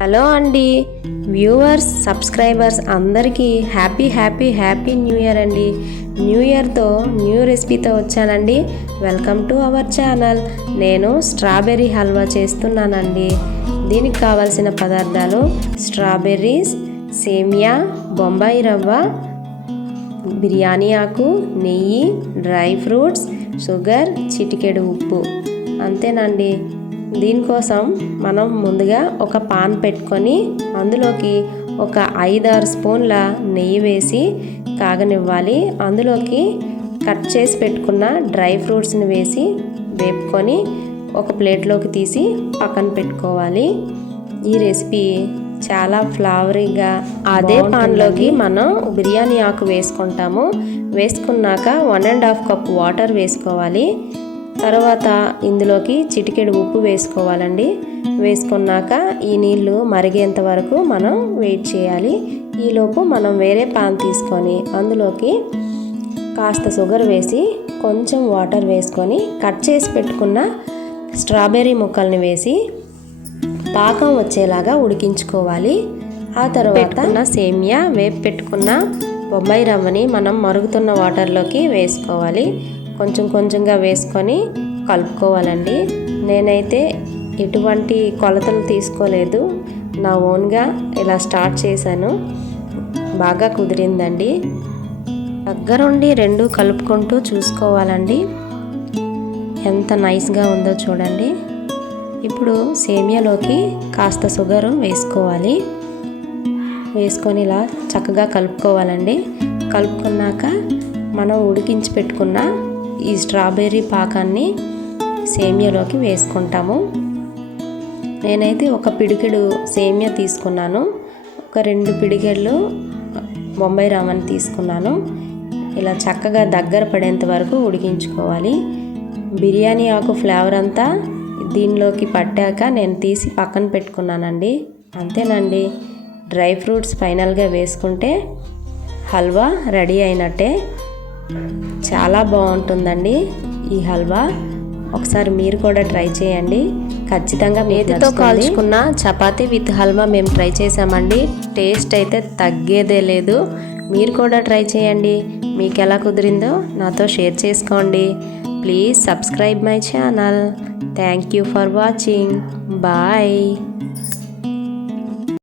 Hello అండి viewers subscribers అందరికీ happy new year అండి. న్యూ ఇయర్తో న్యూ రెసిపీతో వచ్చానండి. Welcome to our channel. నేను స్ట్రాబెర్రీ హల్వా చేస్తున్నానండి. దీనికి కావాల్సిన పదార్థాలు స్ట్రాబెర్రీస్, సేమియా, బొంబాయి రవ్వ, బిర్యానీ ఆకు, నెయ్యి, డ్రై ఫ్రూట్స్, షుగర్, చిటికెడు ఉప్పు, అంతేనండి. దీనికోసం మనం ముందుగా ఒక పాన్ పెట్టుకొని అందులోకి ఒక 5-6 స్పూన్ల నెయ్యి వేసి కాగనివ్వాలి. అందులోకి కట్ చేసి పెట్టుకున్న డ్రై ఫ్రూట్స్ని వేసి వేపుకొని ఒక ప్లేట్లోకి తీసి పక్కన పెట్టుకోవాలి. ఈ రెసిపీ చాలా ఫ్లేవరీగా అదే పాన్లోకి మనం బిర్యానీ ఆకు వేసుకుంటాము. వేసుకున్నాక 1.5 కప్ వాటర్ వేసుకోవాలి. తర్వాత ఇందులోకి చిటికెడు ఉప్పు వేసుకోవాలండి. వేసుకున్నాక ఈ నీళ్లు మరిగేంత వరకు మనం వెయిట్ చేయాలి. ఈలోపు మనం వేరే పాన్ తీసుకొని అందులోకి కాస్త షుగర్ వేసి కొంచెం వాటర్ వేసుకొని కట్ చేసి పెట్టుకున్న స్ట్రాబెర్రీ ముక్కల్ని వేసి పాకం వచ్చేలాగా ఉడికించుకోవాలి. ఆ తర్వాత సేమియా వేపు పెట్టుకున్న బొంబాయి రవ్వని మనం మరుగుతున్న వాటర్లోకి వేసుకోవాలి. కొంచెంగా వేసుకొని కలుపుకోవాలండి. నేనైతే ఎటువంటి కొలతలు తీసుకోలేదు, నా ఓన్గా ఇలా స్టార్ట్ చేశాను. బాగా కుదిరిందండి. దగ్గరుండి రెండు కలుపుకుంటూ చూసుకోవాలండి. ఎంత నైస్గా ఉందో చూడండి. ఇప్పుడు సేమియాలోకి కాస్త షుగరు వేసుకోవాలి. వేసుకొని ఇలా చక్కగా కలుపుకోవాలండి. కలుపుకున్నాక మనం ఉడికించి పెట్టుకున్న ఈ స్ట్రాబెర్రీ పాకాన్ని సేమియాలోకి వేసుకుంటాము. నేనైతే ఒక పిడికెడు సేమియా తీసుకున్నాను. ఒక 2 పిడికెళ్ళు బొంబాయి రవ్వని తీసుకున్నాను. ఇలా చక్కగా దగ్గర పడేంత వరకు ఉడికించుకోవాలి. బిర్యానీ ఆకు ఫ్లేవర్ అంతా దీనిలోకి పట్టాక నేను తీసి పక్కన పెట్టుకున్నానండి. అంతేనండి, డ్రై ఫ్రూట్స్ ఫైనల్గా వేసుకుంటే హల్వా రెడీ అయినట్టే. చాలా బాగుంటుందండి ఈ హల్వా. ఒకసారి మీరు కూడా ట్రై చేయండి. ఖచ్చితంగా నేతితో కాల్చుకున్న చపాతీ విత్ హల్వా మేము ట్రై చేసామండి. టేస్ట్ అయితే తగ్గేదే లేదు. మీరు కూడా ట్రై చేయండి. మీకు ఎలా కుదిరిందో నాతో షేర్ చేసుకోండి. Please subscribe my channel. Thank you for watching. Bye.